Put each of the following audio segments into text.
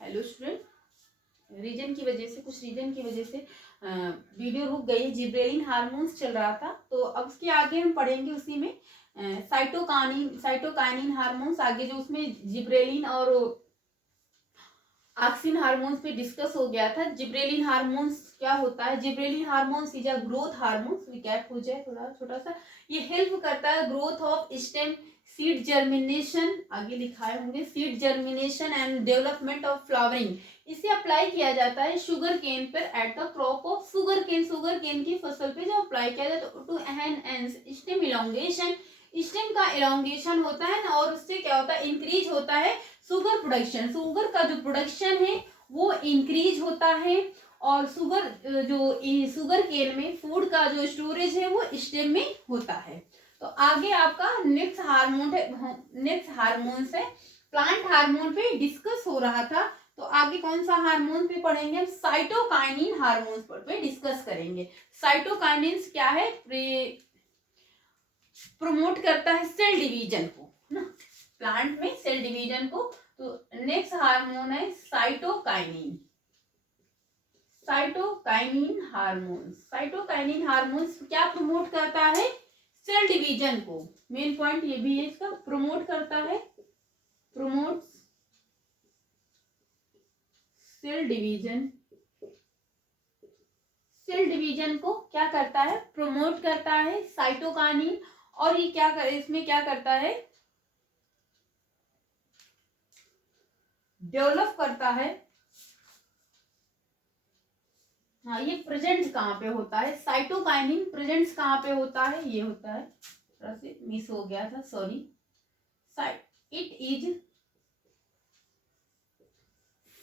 Hello student, कुछ reason की वजह से वीडियो रुक गई। जिब्रेलिन हार्मोन्स चल रहा था, तो अब उसके आगे हम पढ़ेंगे उसी में साइटोकाइनिन हार्मोन्स। आगे जो उसमें जिब्रेलिन और ऑक्सिन हार्मोन्स पे डिस्कस हो गया था। जिब्रेलिन हार्मोन्स क्या होता है? Gibberellin hormones is a growth hormones. Recap हो जाए थोड़ा छोटा सा। ये हेल्प करता है growth of stem, seed germination, आगे लिखाए होंगे, seed germination and development of flowering. इसे अप्लाई किया जाता है शुगर केन पर at the crop of sugar cane. Sugar cane की फसल पे जो अप्लाई किया जाता है to enhance stem elongation. Stem का इलोंगेशन होता है ना, और उससे क्या होता है? इंक्रीज होता है शुगर प्रोडक्शन। शुगर का जो प्रोडक्शन है वो इंक्रीज होता है, और शुगर केन में फूड का जो स्टोरेज है वो स्टेम में होता है। तो आगे आपका नेक्स्ट हार्मोन्स है। प्लांट हार्मोन पे डिस्कस हो रहा था, तो आगे कौन सा हार्मोन पे पढ़ेंगे हम? साइटोकाइनिन हार्मोन्स पे डिस्कस करेंगे। साइटोकाइनिन क्या है? प्रमोट करता है सेल डिवीजन को ना, प्लांट में सेल डिवीजन को। तो नेक्स्ट हार्मोन है साइटोकाइनिन। साइटोकाइनिन हार्मोन्स क्या प्रमोट करता है? सेल डिवीजन को। मेन पॉइंट ये भी है इसका, प्रमोट करता है, promote cell division. Cell division को क्या करता है? प्रमोट करता है साइटोकाइनिन। और ये इसमें क्या करता है? डेवलप करता है। हाँ, ये प्रेजेंट कहाँ पे होता है? साइटोकाइनिन प्रेजेंट कहाँ पे होता है? ये होता है, थोड़ा सा मिस हो गया था, sorry. It is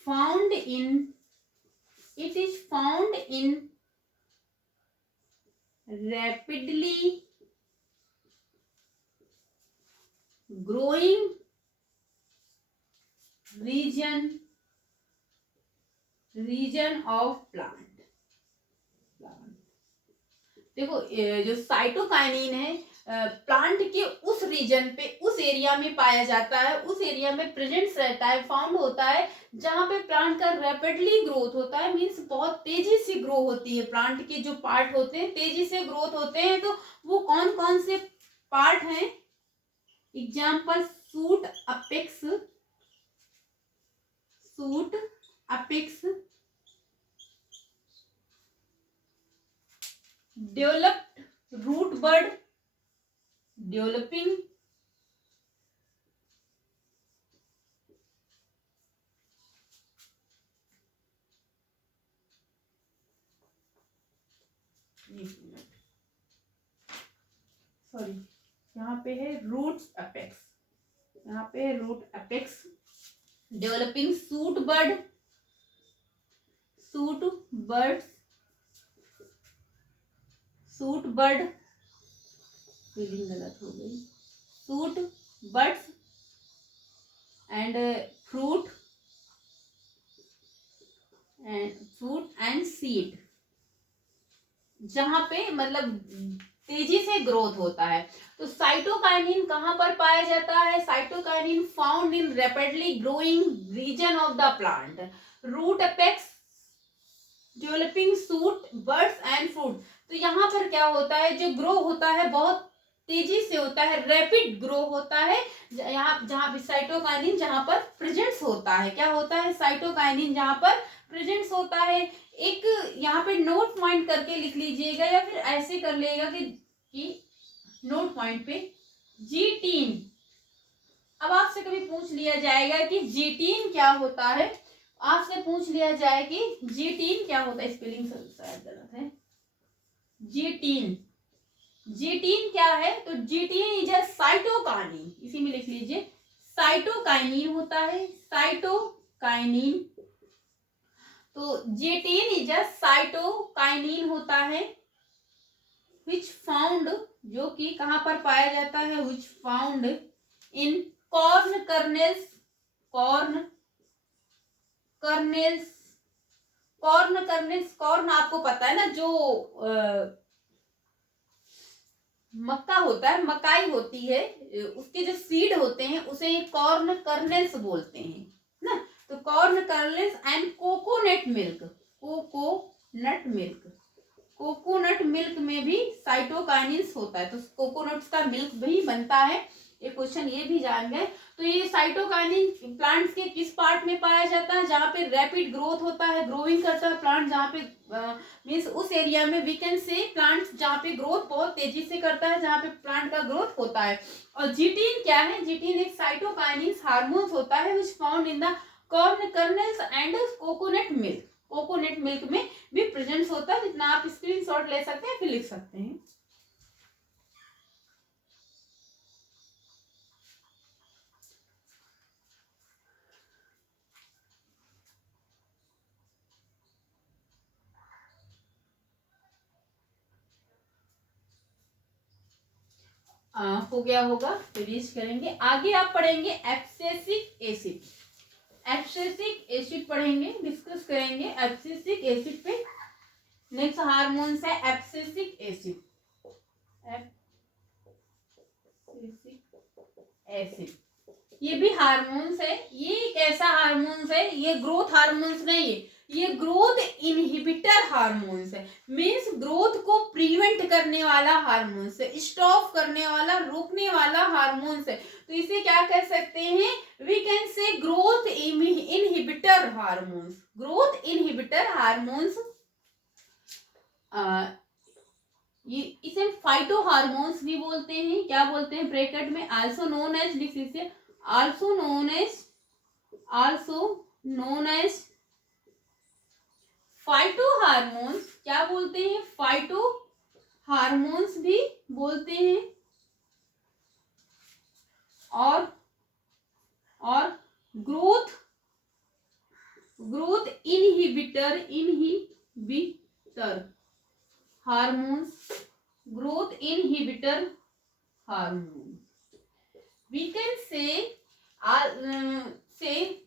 found in rapidly growing region of plant। देखो, जो साइटोकाइनिन है प्लांट के उस रीजन पे, उस एरिया में पाया जाता है, उस एरिया में प्रेजेंस रहता है, फाउंड होता है, जहां पे प्लांट का रैपिडली ग्रोथ होता है। मींस बहुत तेजी से ग्रो होती है, प्लांट के जो पार्ट होते हैं तेजी से ग्रोथ होते हैं। तो वो कौन कौन से पार्ट हैं? Example, shoot apex, developed root bud, developing sorry, यहाँ पे है रूट अपेक्स, यहाँ पे है root apex, developing shoot bird, spelling गलत हो गई, shoot birds and fruit and seed, जहां पे मतलब तेजी से ग्रोथ होता है। तो साइटोकाइनिन कहां पर पाया जाता है? Cytokinin found in rapidly growing region of the plant, root apex, developing shoot birds and fruit. तो यहाँ पर क्या होता है? जो ग्रो होता है बहुत तेजी से होता है, रैपिड ग्रो होता है। यहाँ जहाँ पे साइटोकाइनिन जहां पर प्रेजेंस होता है, क्या होता है? साइटोकाइनिन जहां पर प्रेजेंस होता है। एक यहाँ पे नोट पॉइंट करके लिख लीजिएगा, या फिर ऐसे कर लेगा कि नोट पॉइंट पे जीटीन। अब आपसे कभी पूछ लिया जाएगा कि जीटीन क्या होता है, आपसे पूछ लिया जाए कि जीटीन क्या होता है, स्पेलिंग शायद गलत है, जीटीन क्या है? तो जीटीन इज अ साइटोकाइनिन, इसी में लिख लीजिए, साइटोकाइनिन होता है, साइटोकाइनिन। तो जीटीन इज अ साइटोकाइनिन होता है, विच फाउंड, जो कि कहां पर पाया जाता है? Which found in corn kernels, corn आपको पता है ना, जो मक्का होता है, मकाई होती है, उसके जो सीड होते हैं उसे कॉर्न कर्नेल्स बोलते हैं ना। तो corn kernels and coconut milk, coconut milk, coconut milk में भी साइटोकाइनिन्स होता है, तो कोकोनट्स का मिल्क भी बनता है, ये क्वेश्चन ये भी जान गए। तो ये साइटोकाइनिन प्लांट्स के किस पार्ट में पाया जाता है, जहाँ पे रैपिड ग्रोथ होता है, ग्रोइंग करता है प्लांट, जहाँ पे मीन्स उस एरिया में वी कैन से प्लांट्स जहाँ पे ग्रोथ बहुत तेजी से करता है, जहाँ पे प्लांट का ग्रोथ होता है। और जीटीन क्या है, जीटीन एक साइटोकाइनिन्स हार्मोन्स होता है which found in the corn kernels and coconut milk, coconut milk में भी प्रेजेंस होता है, जितना आप स्क्रीनशॉट ले सकते हैं फिर लिख सकते हैं। हो गया होगा, फिनिश करेंगे। आगे आप पढ़ेंगे एब्सिसिक एसिड, एब्सिसिक एसिड पढ़ेंगे, डिस्कस करेंगे एब्सिसिक एसिड पे। नेक्स्ट हार्मोन्स है एब्सिसिक एसिड, एब्सिसिक एसिड, ये भी हार्मोन्स है। ये एक ऐसा हार्मोन्स है, ये ग्रोथ हार्मोन्स नहीं है, ये ग्रोथ इनहिबिटर हार्मोन्स है, मींस ग्रोथ को प्रिवेंट करने वाला हार्मोन्स है, स्टॉप करने वाला, रोकने वाला हार्मोन्स है। तो इसे क्या कह सकते हैं, we can say growth inhibitor hormones, growth inhibitor hormones. ये इसे फाइटो हार्मोन्स भी बोलते हैं, क्या बोलते हैं ब्रैकेट में, आल्सो नोन एज, लिख लीजिए, also known as phytohormones, क्या बोलते हैं, फाइटो हार्मोन्स भी बोलते हैं। और growth inhibitor hormones, growth inhibitor hormone, we can say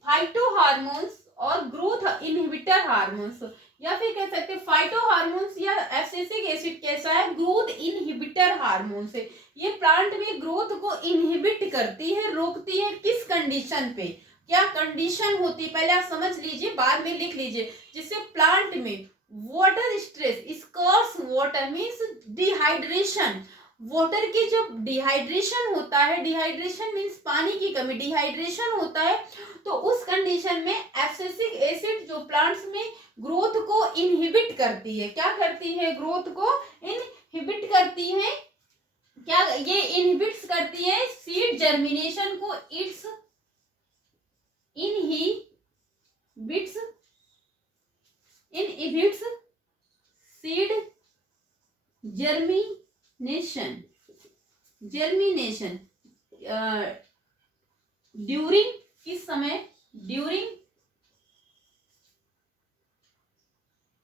phytohormones और ग्रोथ इनहिबिटर हार्मोन्स, या फिर कह सकते हैं फाइटो हार्मोन्स या एब्सिसिक एसिड कैसा है, ग्रोथ इनहिबिटर हार्मोन्स है। ये प्लांट में ग्रोथ को इनहिबिट करती है, रोकती है, किस कंडीशन पे, क्या कंडीशन होती है पहले आप समझ लीजिए, बाद में लिख लीजिए, जिससे प्लांट में water stress, scarce water means dehydration, water की जब डिहाइड्रेशन होता है, डिहाइड्रेशन मीन्स पानी की कमी, डिहाइड्रेशन होता है, तो उस कंडीशन में एब्सिसिक एसिड जो प्लांट्स में ग्रोथ को इनहिबिट करती है, क्या करती है, ग्रोथ को इनहिबिट करती है, क्या ये इनहिबिट्स करती है सीड जर्मिनेशन को, it's inhibits seed germination during, किस समय, ड्यूरिंग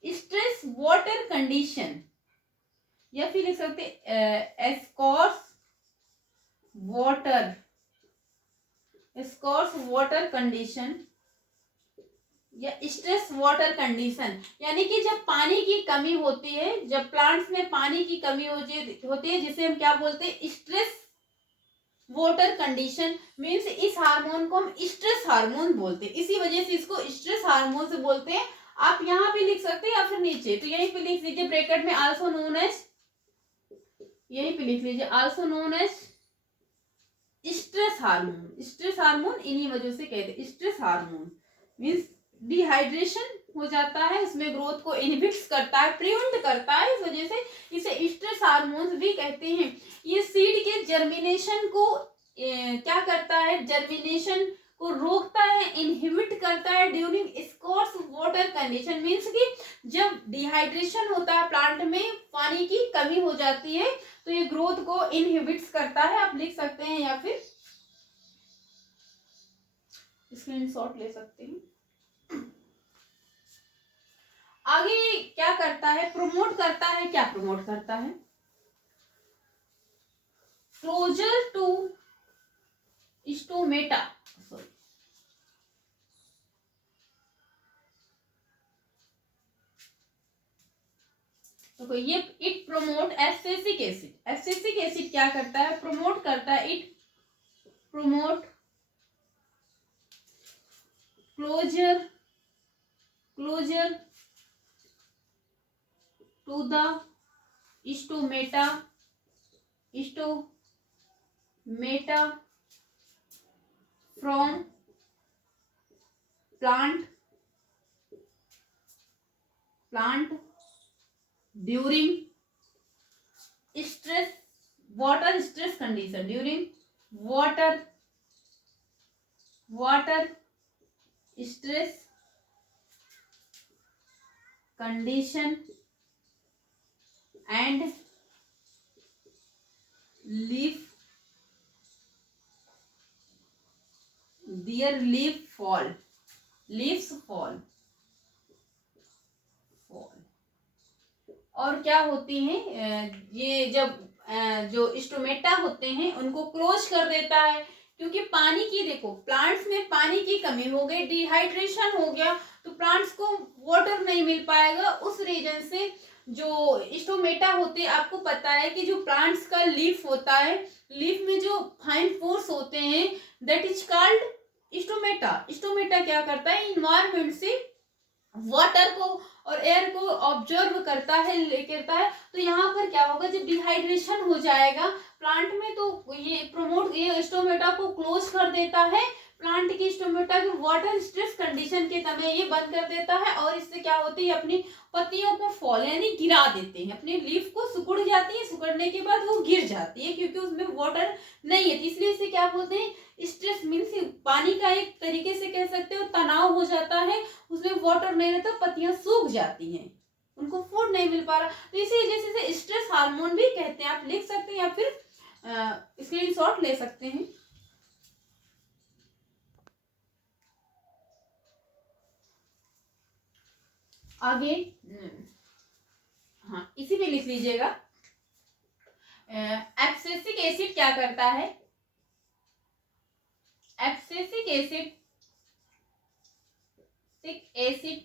स्ट्रेस वाटर कंडीशन, या फिर लिख सकते स्कॉर्स वाटर कंडीशन या स्ट्रेस वाटर कंडीशन, यानी कि जब पानी की कमी होती है, जब प्लांट्स में पानी की कमी होती है, जिसे हम क्या बोलते हैं, स्ट्रेस वाटर कंडीशन, मीन्स इस हार्मोन को हम स्ट्रेस हार्मोन बोलते हैं, इसी वजह से इसको स्ट्रेस हार्मोन से बोलते हैं। आप यहाँ पे लिख सकते हैं या फिर नीचे, तो यहीं पे लिख लीजिए ब्रैकेट में, आल्सो नोन एज, यहीं पे लिख लीजिए also known as stress hormone, stress hormone इन्हीं वजह से कहते हैं स्ट्रेस हार्मोन, मीन्स डिहाइड्रेशन हो जाता है, इसमें ग्रोथ को इनहिबिट्स करता है, प्रिवेंट करता है, इस वजह से इसे स्ट्रेस हार्मोन्स भी कहते हैं। ये सीड के जर्मिनेशन को क्या करता है, जर्मिनेशन को रोकता है, इनहिबिट करता है during scarce water condition, means कि जब डिहाइड्रेशन होता है, प्लांट में पानी की कमी हो जाती है, तो ये ग्रोथ को इनहिबिट्स करता है, आप लिख सकते हैं या फिर स्क्रीनशॉट ले सकते हैं। आगे क्या करता है, प्रमोट करता है, क्या प्रमोट करता है, क्लोजर टू स्टोमेटा, तो ये it promote abscisic acid, abscisic acid क्या करता है, प्रमोट करता है, it promote closure to the stomata from plant during stress water stress condition, during water stress condition and leaf their leaves fall। और क्या होती हैं, ये जब जो स्टोमेटा होते हैं उनको क्लोज कर देता है, क्योंकि पानी की, देखो प्लांट्स में पानी की कमी हो गई, डिहाइड्रेशन हो गया, तो प्लांट्स को वाटर नहीं मिल पाएगा। उस रीजन से जो स्टोमेटा होते हैं, आपको पता है कि जो प्लांट्स का लीफ होता है, लीफ में जो फाइन पोर्स होते हैं दैट इज कॉल्ड स्टोमेटा क्या करता है, इन्वायरमेंट से वाटर को और एयर को ऑब्जर्व करता है, तो यहाँ पर क्या होगा, जब डिहाइड्रेशन हो जाएगा प्लांट में, तो ये स्टोमेटा को क्लोज कर देता है, प्लांट की स्टोमेटा की वाटर स्ट्रेस कंडीशन के समय ये बंद कर देता है, और इससे क्या होती है, अपनी पत्तियों को फॉल यानी गिरा देते हैं, अपने लीफ को सिकुड़ जाती है, सिकुड़ने के बाद वो गिर जाती है, क्योंकि उसमें वाटर नहीं है, इसलिए इसे क्या बोलते हैं, स्ट्रेस मीन्स पानी का एक तरीके से कह सकते हो तनाव हो जाता है, उसमें वाटर नहीं रहता, पत्तियां सूख जाती हैं, उनको फूड नहीं मिल पा रहा, तो इसी वजह से स्ट्रेस हार्मोन भी कहते हैं। आप लिख सकते हैं या फिर स्क्रीनशॉट ले सकते हैं। आगे हाँ, इसी में लिख लीजिएगा, एब्सिसिक एसिड क्या करता है, एब्सिसिक एसिड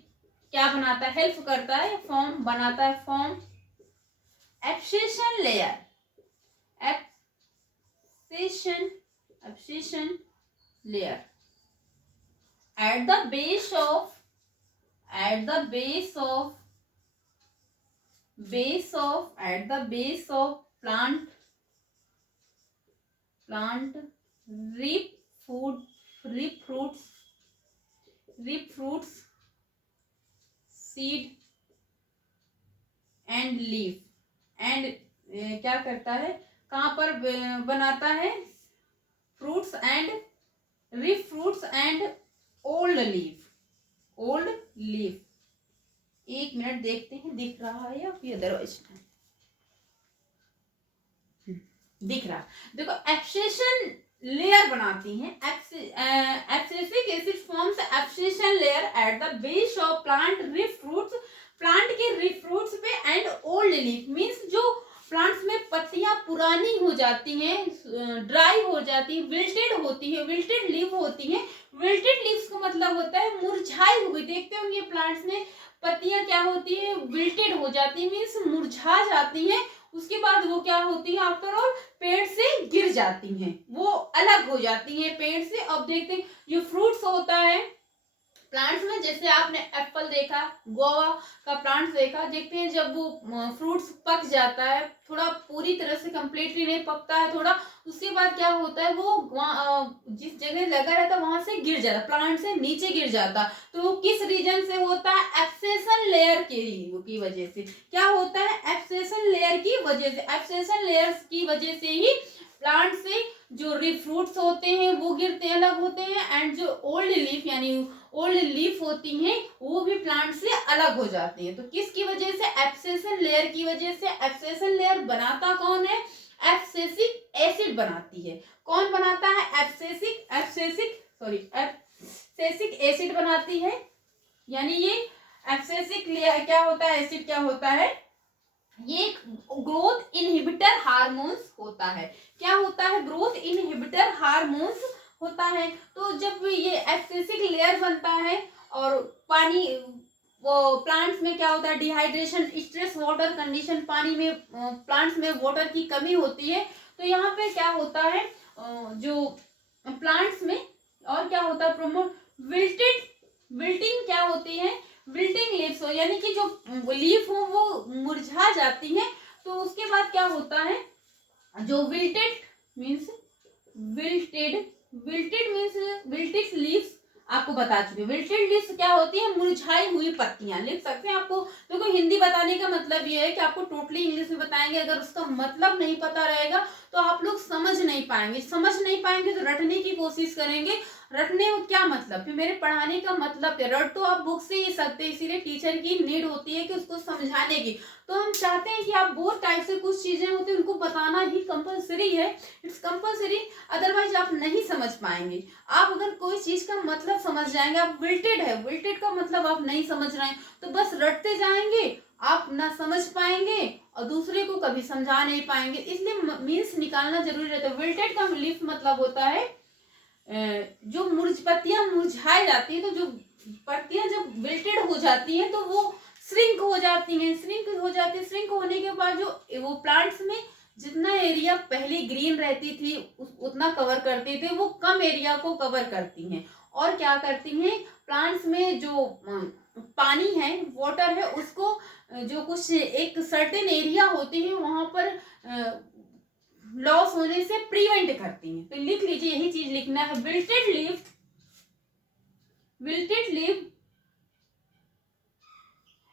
क्या बनाता है, हेल्प करता है, फॉर्म बनाता है, form abscission layer, abscission layer at the base of plant rip fruits seed and leaf and क्या करता है, कहाँ पर बनाता है, fruits and ripe fruits and old leaf. एक मिनट देखते हैं दिख रहा है या फिर अदरवाइज दिख रहा, देखो एब्सिशन लेयर बनाती हैं, abscisic acid forms abscission layer at the base of plant ripe fruits, plant के रिप फ्रूट्स पे एंड ओल्ड लीफ मींस जो प्लांट्स में पत्तियां पुरानी हो जाती हैं, ड्राई हो जाती है, विल्टेड होती है, विल्टेड लीफ होती है, विल्टेड लीव्स का मतलब होता है मुरझाई हुई, देखते होंगे प्लांट्स में पत्तियां क्या होती है, विल्टेड हो जाती है मींस मुरझा जाती हैं, उसके बाद वो क्या होती है, आफ्टर ऑल पेड़ से गिर जाती हैं, वो अलग हो जाती हैं पेड़ से। अब देखते हैं जो फ्रूट्स होता है प्लांट्स में, जैसे आपने एप्पल देखा, गोवा का प्लांट्स देखा, देखते हैं जब वो फ्रूट्स पक जाता है, थोड़ा पूरी तरह से कंप्लीटली नहीं पकता है थोड़ा, उसके बाद क्या होता है, वो जिस जगह लगा रहता है वहां से गिर जाता, प्लांट से नीचे गिर जाता, तो वो किस रीजन से होता है, एब्सेशन लेयर की वजह से। क्या होता है, एब्सेशन लेयर की वजह से, एब्सेशन लेयर की वजह से ही प्लांट से जो रिप फ्रूट्स होते हैं वो गिरते अलग होते हैं, एंड जो ओल्ड लीफ यानी ओल्ड लीफ होती हैं वो भी प्लांट से अलग हो जाती है। तो किसकी वजह से, एब्सेशन लेयर की वजह से। एब्सेशन लेयर बनाता कौन है, एब्सिसिक एसिड बनाती है। कौन बनाता है, एब्सिसिक एसिड बनाती है, यानी ये एब्सिसिक लेयर क्या होता है, एसिड क्या होता है, ये ग्रोथ इनहिबिटर हार्मोन्स होता है। क्या होता है, ग्रोथ इनहिबिटर हार्मोन्स होता है। तो जब ये एब्सिसिक लेयर बनता है और पानी, वो प्लांट्स में क्या होता है, डिहाइड्रेशन, स्ट्रेस वाटर कंडीशन, पानी में प्लांट्स में वाटर की कमी होती है, तो यहाँ पे क्या होता है, जो प्लांट्स में और क्या होता है, प्रमोट विल्टिंग क्या होती है, विल्टिंग लीव्स हो, यानी कि जो लीफ हो वो मुरझा जाती है। तो उसके बाद क्या होता है, जो wilted means wilted, wilted means wilted leaves आपको बता चुके। विल्टेड लीव्स क्या होती है, मुरझाई हुई पत्तियां, लिख सकते हैं। आपको देखो हिंदी बताने का मतलब ये है कि आपको टोटली इंग्लिश में बताएंगे, अगर उसका मतलब नहीं पता रहेगा तो आप लोग समझ नहीं पाएंगे, समझ नहीं पाएंगे तो रटने की कोशिश करेंगे। रटने में क्या मतलब, फिर मेरे पढ़ाने का मतलब क्या, रट तो आप बुक से ही सकते हैं, इसीलिए टीचर की नीड होती है कि उसको समझाने की। तो हम चाहते हैं कि आप बहुत टाइप से कुछ चीजें होती हैं उनको बताना ही कंपलसरी है, इट्स कंपलसरी, अदरवाइज आप नहीं समझ पाएंगे। आप अगर कोई चीज का मतलब समझ जाएंगे, आप विल्टेड है, विल्टेड का मतलब आप नहीं समझ रहे हैं तो बस रटते जाएंगे, आप ना समझ पाएंगे और दूसरे को कभी समझा नहीं पाएंगे। इसलिए मीन्स निकालना जरूरी रहता है। विल्टेड का लीफ मतलब होता है जो पत्तियां मुरझाई जाती है, तो जो पत्तियां जब विल्टेड हो जाती हैं तो वो श्रिंक हो जाती हैं, श्रिंक हो जाती है। श्रिंक होने के बाद जो वो प्लांट्स में जितना एरिया पहले ग्रीन रहती थी उतना कवर करते थे, वो कम एरिया को कवर करती हैं। और क्या करती हैं, प्लांट्स में जो पानी है, वाटर है, उसको जो कुछ एक सर्टेन एरिया होती है वहां पर लॉस होने से प्रिवेंट करती हैं। तो लिख लीजिए, यही चीज लिखना है, wilted leaf, wilted leaf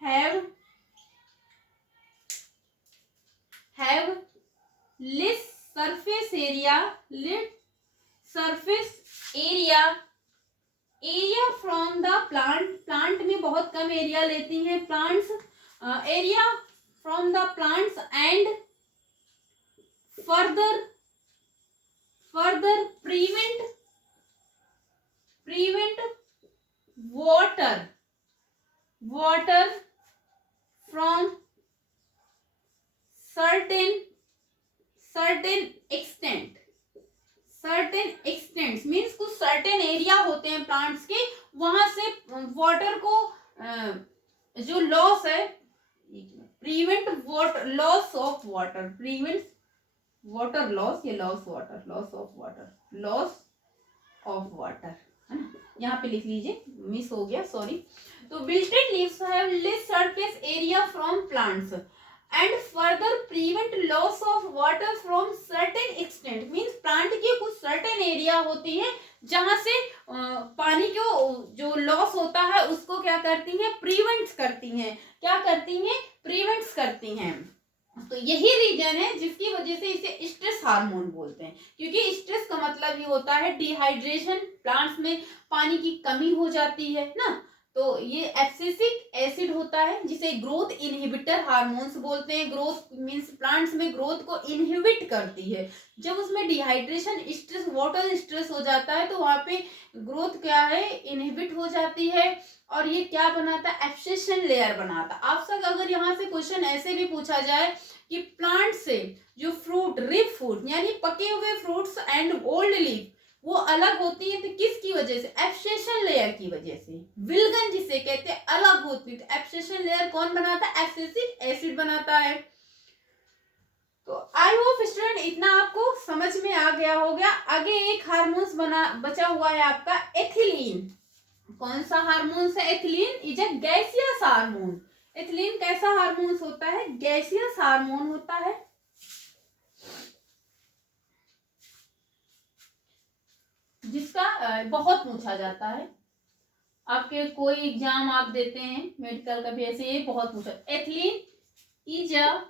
have less surface area, less surface area, area from the plant, plant में बहुत कम एरिया लेती हैं plants, area from the plants and further prevent water from certain extent means कुछ सर्टेन एरिया होते हैं plants के, वहां से वाटर को जो लॉस है, prevent water loss of water, prevent water loss, ये loss water, loss of water, loss of water है ना, यहाँ पे लिख लीजिए, मिस हो गया सॉरी। तो wilted leaves have less surface area from plants and further prevent loss of water from certain extent, means plant की कुछ सर्टेन एरिया होती है जहां से पानी को जो लॉस होता है उसको क्या करती हैं, प्रिवेंट्स करती हैं, क्या करती हैं, प्रिवेंट्स करती हैं। तो यही रीजन है जिसकी वजह से इसे स्ट्रेस हार्मोन बोलते हैं, क्योंकि स्ट्रेस का मतलब ये होता है डिहाइड्रेशन, प्लांट्स में पानी की कमी हो जाती है ना, तो ये एब्सिसिक एसिड होता है जिसे ग्रोथ इनहिबिटर हार्मोन्स बोलते हैं। ग्रोथ मींस प्लांट्स में ग्रोथ को इनहिबिट करती है। जब उसमें डिहाइड्रेशन स्ट्रेस, वाटर स्ट्रेस हो जाता है तो वहां पे ग्रोथ क्या है, इनहिबिट हो जाती है, और ये क्या बनाता है, एब्सेशन लेयर बनाता। आपसे अगर यहाँ से क्वेश्चन ऐसे भी पूछा जाए कि प्लांट से जो फ्रूट, रिप फ्रूट यानी पके हुए फ्रूट्स एंड ओल्ड लीफ वो अलग होती है, तो किसकी वजह से, एब्सेशन लेयर की वजह से, विल्गन जिसे कहते हैं अलग होती है। तो एब्सेशन लेयर कौन बनाता है, एब्सिसिक एसिड बनाता है। तो आई होप स्टूडेंट इतना आपको समझ में आ गया होगा। आगे एक हार्मोन्स बचा हुआ है आपका एथिलीन। कौन सा हार्मोन है, ethylene is a gaseous hormone. Ethylene कैसा हार्मोन होता है, गैसियस हार्मोन होता है। जिसका बहुत पूछा जाता है, आपके कोई एग्जाम आप देते हैं मेडिकल का भी ऐसे, ये बहुत पूछा। Ethylene is a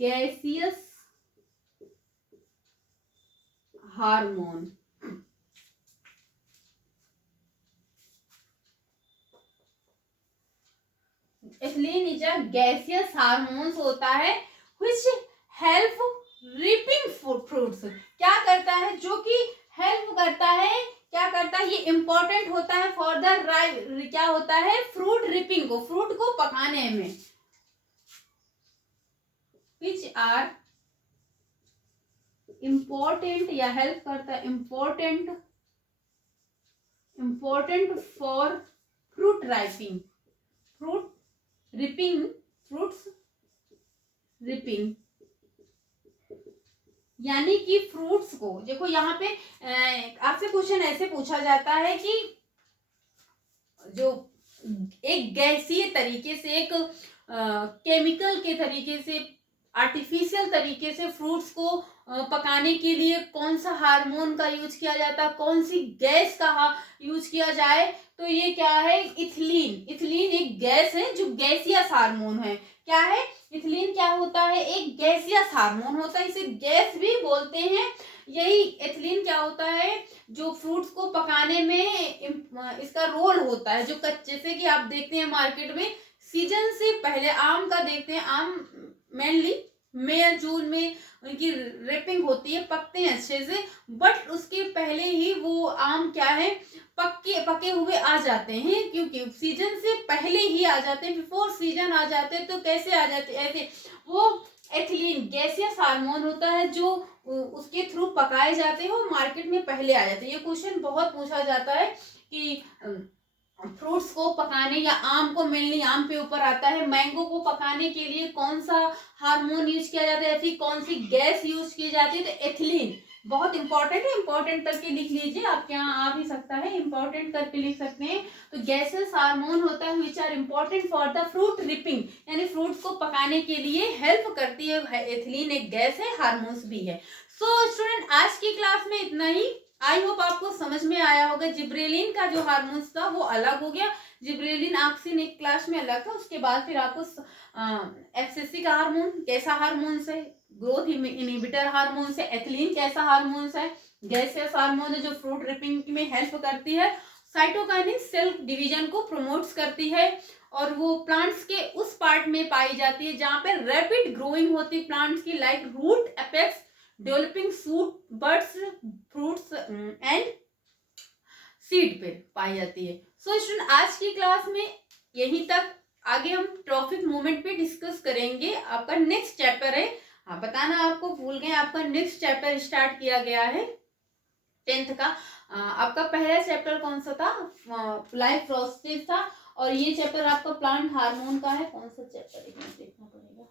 gaseous hormone. Ethylene is a gaseous hormones होता है व्हिच हेल्प रिपिंग फ्रूट्स। क्या करता है, जो कि हेल्प करता है, क्या करता है, ये इंपॉर्टेंट होता है फॉर द क्या होता है, फ्रूट रिपिंग को, फ्रूट को पकाने में। व्हिच आर इंपॉर्टेंट या हेल्प करता है, important for fruit ripening, fruit ripping, fruits ripping, यानी कि फ्रूट्स को देखो यहाँ पे आपसे क्वेश्चन ऐसे पूछा जाता है कि जो एक गैसीय तरीके से, एक केमिकल के तरीके से, आर्टिफिशियल तरीके से फ्रूट्स को पकाने के लिए कौन सा हार्मोन का यूज किया जाता है, कौन सी गैस का यूज किया जाए, तो ये क्या है, इथिलीन। इथिलीन एक गैस है जो गैसियस हार्मोन है। क्या है, इथिलीन क्या होता है, एक गैसियस हार्मोन होता है, इसे गैस भी बोलते हैं। यही एथिलीन क्या होता है, जो फ्रूट्स को पकाने में इसका रोल होता है, जो कच्चे से कि आप देखते हैं मार्केट में सीजन से पहले आम का देखते हैं, आम मेनली मई जून में उनकी रेपिंग होती है, पकते हैं अच्छे से, बट उसके पहले ही वो आम क्या है, पके हुए आ जाते हैं, क्योंकि सीजन से पहले ही आ जाते हैं, बिफोर सीजन आ जाते हैं। तो कैसे आ जाते हैं, ऐसे वो एथिलीन गैसियस हार्मोन होता है जो उसके थ्रू पकाए जाते हैं, वो मार्केट में पहले आ जाते हैं। ये क्वेश्चन बहुत पूछा जाता है कि फ्रूट्स को पकाने, या आम को, मेनली आम पे ऊपर आता है, मैंगो को पकाने के लिए कौन सा हार्मोन यूज किया जाता है, या फिर कौन सी गैस यूज की जाती है, तो एथिलीन बहुत इंपॉर्टेंट है। इंपॉर्टेंट करके लिख लीजिए, आपके यहाँ आ भी सकता है, इंपॉर्टेंट करके लिख सकते हैं। तो गैसेस हार्मोन होता है which are important for the fruit ripening, यानी फ्रूट्स को पकाने के लिए हेल्प करती है। एथिलीन एक गैस है, हार्मोन्स भी है। सो स्टूडेंट, आज की क्लास में इतना ही। आई होप आपको समझ में आया होगा। जिब्रेलिन का जो हार्मोन्स था वो अलग हो गया, जिब्रेलिन ऑक्सिन एक क्लास में अलग था। उसके बाद फिर आपको एफसीसी का हार्मोन कैसा हार्मोन्स है, ग्रोथ इनहिबिटर हार्मोन्स है, एथिलीन कैसा हार्मोन्स है, गैसियस हार्मोन है जो फ्रूट रिपिंग में हेल्प करती है, साइटोकाइनिन सेल डिवीजन को प्रमोट्स करती है, और वो प्लांट्स के उस पार्ट में पाई जाती है जहां पे रैपिड ग्रोइंग होती है प्लांट्स की, like root, apex, developing shoot, buds, fruits and seed पे पाई जाती है। सो स्टूडेंट, आज की क्लास में यहीं तक। आगे हम ट्रॉफिक मूवमेंट पे डिस्कस करेंगे। आपका नेक्स्ट चैप्टर है, हाँ बताना आपको भूल गए, आपका नेक्स्ट चैप्टर स्टार्ट किया गया है 10th का। आपका पहला चैप्टर कौन सा था, लाइफ प्रोसेस था, और ये चैप्टर आपका प्लांट हार्मोन का है। कौन सा चैप्टर देखना पड़ेगा,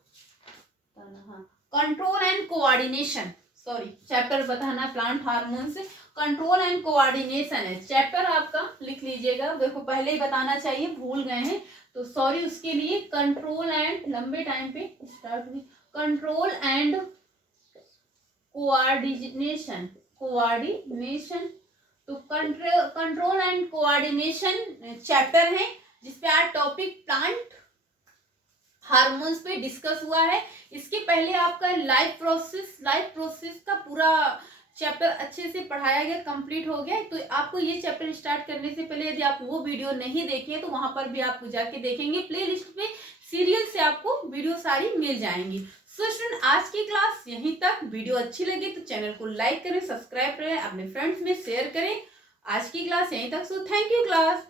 हाँ, control and coordination, sorry chapter बताना प्लांट हार्मोन से कंट्रोल एंड कोऑर्डिनेशन है चैप्टर आपका, लिख लीजिएगा। देखो पहले ही बताना चाहिए, भूल गए हैं तो सॉरी उसके लिए। कंट्रोल एंड, लंबे टाइम पे स्टार्ट हुई, कंट्रोल एंड कोऑर्डिनेशन, कोऑर्डिनेशन। तो कंट्रोल एंड कोऑर्डिनेशन चैप्टर है जिसपे आज टॉपिक प्लांट हार्मोन्स पे डिस्कस हुआ है। इसके पहले आपका लाइफ प्रोसेस का पूरा चैप्टर अच्छे से पढ़ाया गया, कंप्लीट हो गया। तो आपको ये चैप्टर स्टार्ट करने से पहले यदि आप वो वीडियो नहीं देखे तो वहां पर भी आपको जाके देखेंगे, प्लेलिस्ट में सीरियल से आपको वीडियो सारी मिल जाएंगी। सो स्टूडेंट, आज की क्लास यहीं तक। वीडियो अच्छी लगी तो चैनल को लाइक करें, सब्सक्राइब करें, अपने फ्रेंड्स में शेयर करें। आज की क्लास यहीं तक। So thank you class.